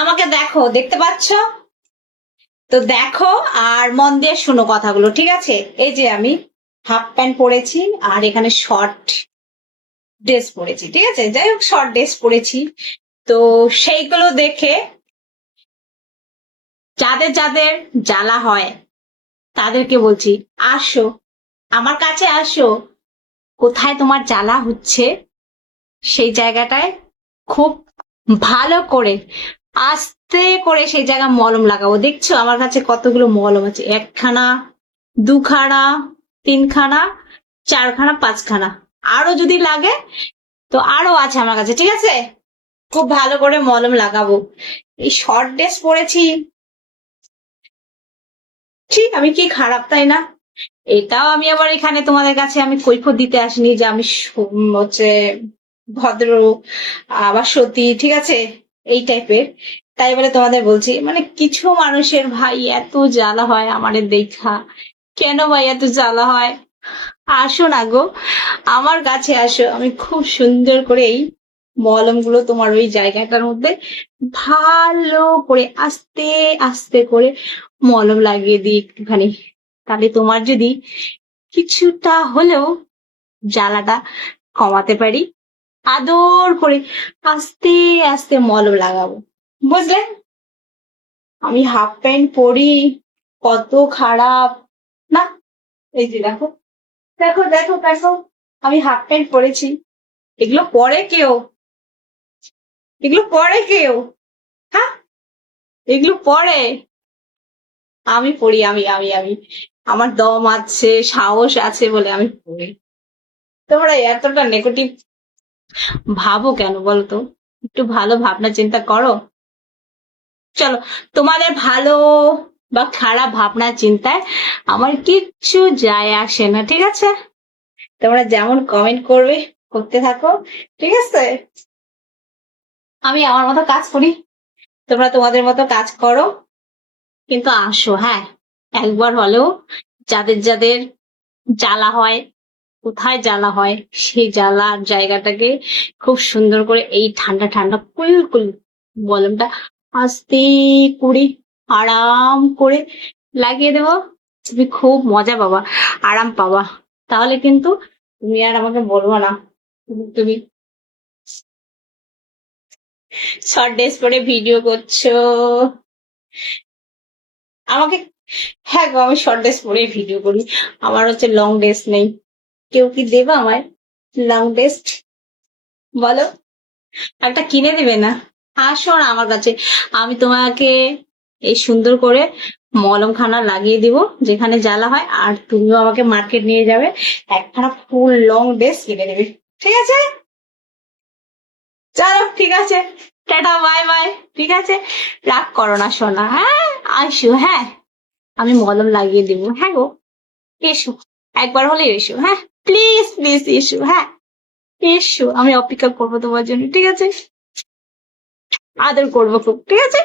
আমাকে দেখো, দেখতে পাচ্ছ তো? দেখো আর মন দিয়ে শোনো কথাগুলো, ঠিক আছে? এই যে আমি হাফ প্যান্ট পরেছি আর এখানে শর্ট ড্রেস পরেছি, ঠিক আছে? যাই হোক, শর্ট ড্রেস পরেছি। তো সেইগুলো দেখে যাদের যাদের জ্বালা হয় তাদেরকে বলছি, আসো আমার কাছে, আসো। কোথায় তোমার জ্বালা হচ্ছে সেই জায়গাটায় খুব ভালো করে আস্তে করে সেই জায়গা মলম লাগাবো। দেখছো আমার কাছে কতগুলো মলম আছে? একখানা, দুখানা, তিনখানা, চারখানা, পাঁচখানা। আরো যদি লাগে তো আরো আছে আমার কাছে, ঠিক আছে? খুব ভালো করে মলম লাগাবো। এই শর্ট ড্রেস পরেছি, ঠিক আমি কি খারাপ, তাই না? এটাও আমি আবার এখানে তোমাদের কাছে আমি কৈফিয়ত দিতে আসিনি যে আমি হচ্ছে ভদ্র আবার সতী, ঠিক আছে? এই টাইপের। তাই বলে তোমাদের বলছি, মানে কিছু মানুষের ভাই এত জ্বালা হয় আমাদের দেখা। কেন ভাই এত জ্বালা হয়? আসো না গো, আমার কাছে আসো। আমি খুব সুন্দর করে এই মলম গুলো তোমার ওই জায়গাটার মধ্যে ভালো করে আস্তে আস্তে করে মলম লাগিয়ে দিই একটুখানি। তাহলে তোমার যদি কিছুটা হলেও জ্বালাটা কমাতে পারি। আদর করে আস্তে আস্তে মলম লাগাবো, বুঝলে? আমি হাফ প্যান্ট পরি, কত খারাপ না? এই যে দেখো, দেখো দেখো দেখো, আমি হাফ প্যান্ট পরেছি। এগুলো পরে কেউ? এগুলো পরে কেউ? হ্যাঁ, এগুলো পরে? আমি পড়ি, আমি আমার দম আছে, সাহস আছে বলে আমি পড়ি। তোমরা এতটা নেগেটিভ ভাবো কেন বলো তো? একটু ভালো ভাবনা চিন্তা করো। চলো, তোমাদের ভালো বা খারাপ ভাবনা চিন্তায় আমার কিচ্ছু যায় আসে না, ঠিক আছে? তোমরা যেমন কমেন্ট করবে করতে থাকো, ঠিক আছে? আমি আমার মতো কাজ করি, তোমরা তোমাদের মতো কাজ করো। কিন্তু আসো, হ্যাঁ, একবার হলেও যাদের যাদের জ্বালা হয়, কোথায় জ্বালা হয় সেই জ্বালার জায়গাটাকে খুব সুন্দর করে এই ঠান্ডা ঠান্ডা কুল কুল বলমটা আস্তে করে আরাম করে লাগিয়ে দেবো। তুমি খুব মজা পাবা, আরাম পাবা। তাহলে কিন্তু তুমি আর আমাকে বলবো না তুমি শর্ট ড্রেস পরে ভিডিও করছো আমাকে। হ্যাঁ গো, আমি শর্ট ড্রেস পরে ভিডিও করি, আমার হচ্ছে লং ড্রেস নেই। কেউ কি দেবে আমায় লং ড্রেস? বলো, একটা কিনে দিবে না? আসো না আমার কাছে, আমি তোমাকে এই সুন্দর করে মলম খানা লাগিয়ে দিব যেখানে জ্বালা হয়, আর তুমিও আমাকে মার্কেট নিয়ে যাবে, একখানা ফুল লং ড্রেস কিনে দিবে, ঠিক আছে? চলো ঠিক আছে, টাটা বাই বাই। ঠিক আছে, রাগ করো না সোনা, হ্যাঁ? আসো, হ্যাঁ, আমি মলম লাগিয়ে দিব, হ্যাঁ গো। এসো, একবার হলে এসো, হ্যাঁ, প্লিজ প্লিজ এসো, হ্যাঁ, এসো। আমি অপেক্ষা করবো তোমার জন্য, ঠিক আছে? আদর করবো খুব, ঠিক আছে?